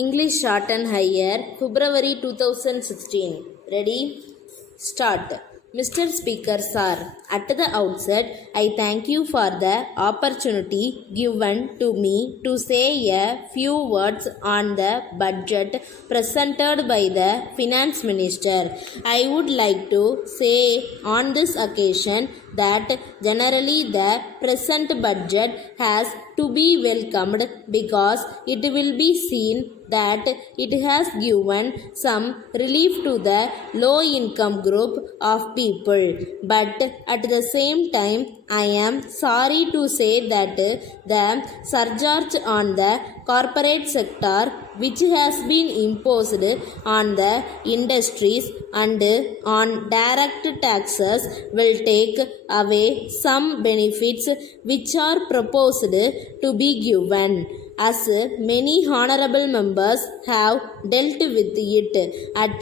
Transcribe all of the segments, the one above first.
English Shorthand Higher, February 2016. Ready? Start. Mr. Speaker, sir, at the outset, I thank you for the opportunity given to me to say a few words on the budget presented by the Finance Minister. I would like to say on this occasion that generally the present budget has to be welcomed because it will be seen that it has given some relief to the low income group of people. But at the same time, I am sorry to say that the surcharge on the corporate sector which has been imposed on the industries and on direct taxes will take away some benefits which are proposed to be given. As many honorable members have dealt with it at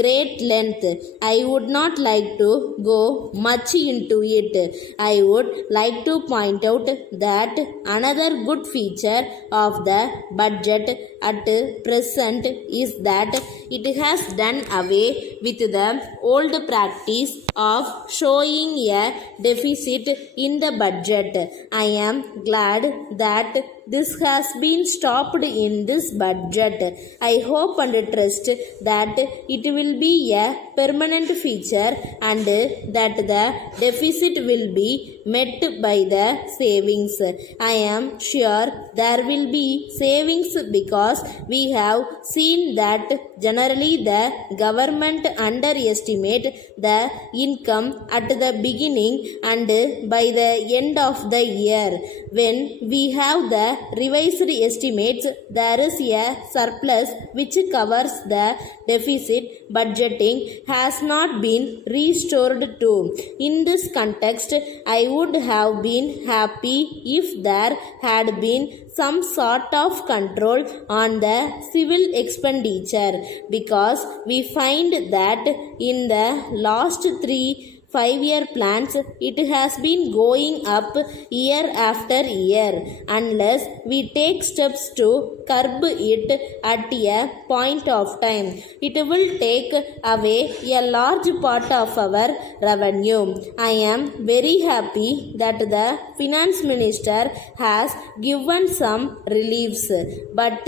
great length, I would not like to go much into it. I would like to point out that another good feature of the budget at present is that it has done away with the old practice of showing a deficit in the budget. I am glad that this has been stopped in this budget. I hope and trust that it will be a permanent feature and that the deficit will be met by the savings. I am sure there will be savings because we have seen that generally the government underestimate the income at the beginning and by the end of the year. When we have the revised estimates, there is a surplus which covers the deficit. Budgeting has not been restored to. In this context, I would have been happy if there had been some sort of control on the civil expenditure because we find that in the last 3-5-year plans, it has been going up year after year. Unless we take steps to curb it at a point of time, it will take away a large part of our revenue. I am very happy that the Finance Minister has given some reliefs, but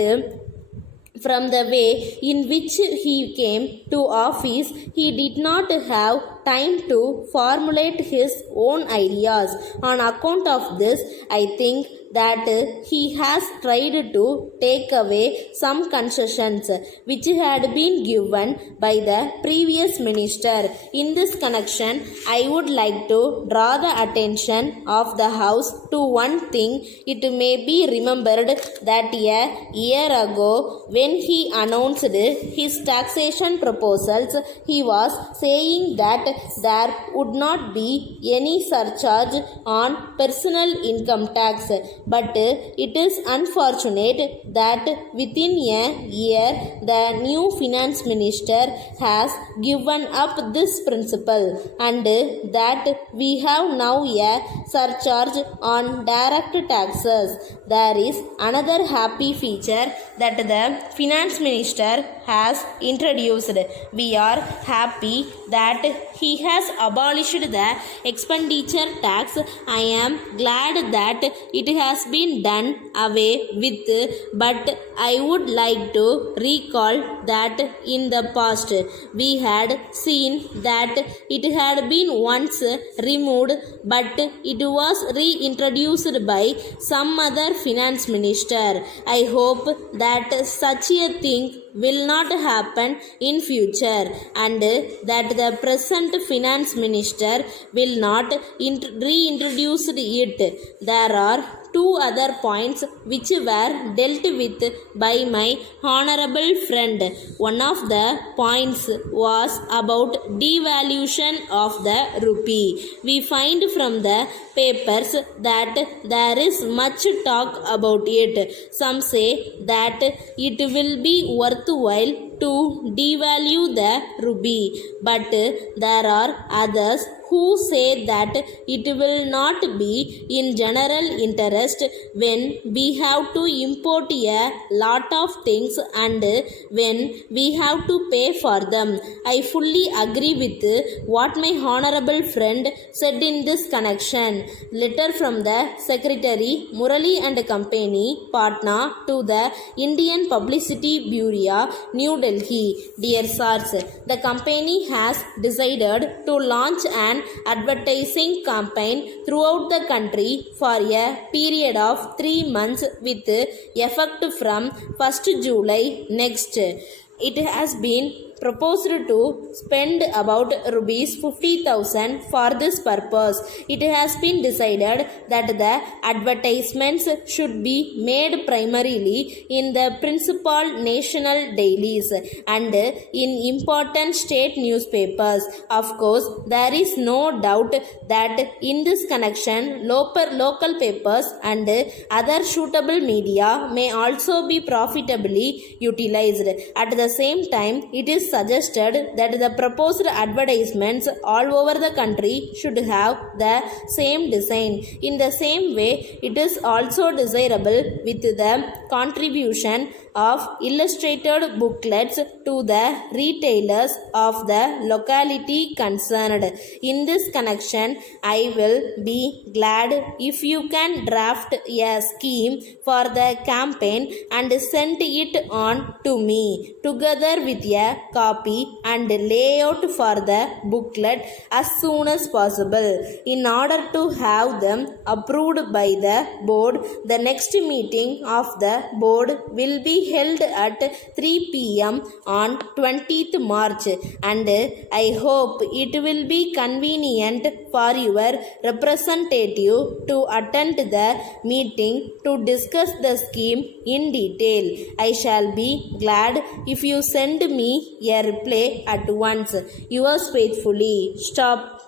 from the way in which he came to office, he did not have time to formulate his own ideas. On account of this, I think that he has tried to take away some concessions which had been given by the previous minister. In this connection, I would like to draw the attention of the House to one thing. It may be remembered that a year ago, when he announced his taxation proposals, he was saying that there would not be any surcharge on personal income tax. But it is unfortunate that within a year the new finance minister has given up this principle and that we have now a surcharge on direct taxes. There is another happy feature that the finance minister has introduced. We are happy that he has abolished the expenditure tax. I am glad that it has been done away with, but I would like to recall that in the past we had seen that it had been once removed, but it was reintroduced by some other finance minister. I hope that such a thing will not happen in future and that the present finance minister will not reintroduce it. There are two other points which were dealt with by my honorable friend. One of the points was about devaluation of the rupee. We find from the papers that there is much talk about it. Some say that it will be worthwhile to devalue the rupee, but there are others who say that it will not be in general interest when we have to import a lot of things and when we have to pay for them. I fully agree with what my honorable friend said in this connection. Letter from the Secretary Murali and Company, Patna, to the Indian Publicity Bureau, New Delhi. Dear Sirs, the company has decided to launch an advertising campaign throughout the country for a period of 3 months with effect from 1st July next. It has been proposed to spend about rupees 50,000 for this purpose. It has been decided that the advertisements should be made primarily in the principal national dailies and in important state newspapers. Of course, there is no doubt that in this connection local papers and other suitable media may also be profitably utilized. At the same time, it is suggested that the proposed advertisements all over the country should have the same design. In the same way, it is also desirable with the contribution of illustrated booklets to the retailers of the locality concerned. In this connection, I will be glad if you can draft a scheme for the campaign and send it on to me together with a copy and layout for the booklet as soon as possible. In order to have them approved by the board, the next meeting of the board will be held at 3 p.m. on 20th March, and I hope it will be convenient for your representative to attend the meeting to discuss the scheme in detail. I shall be glad if you send me a reply at once. Yours faithfully. Stop.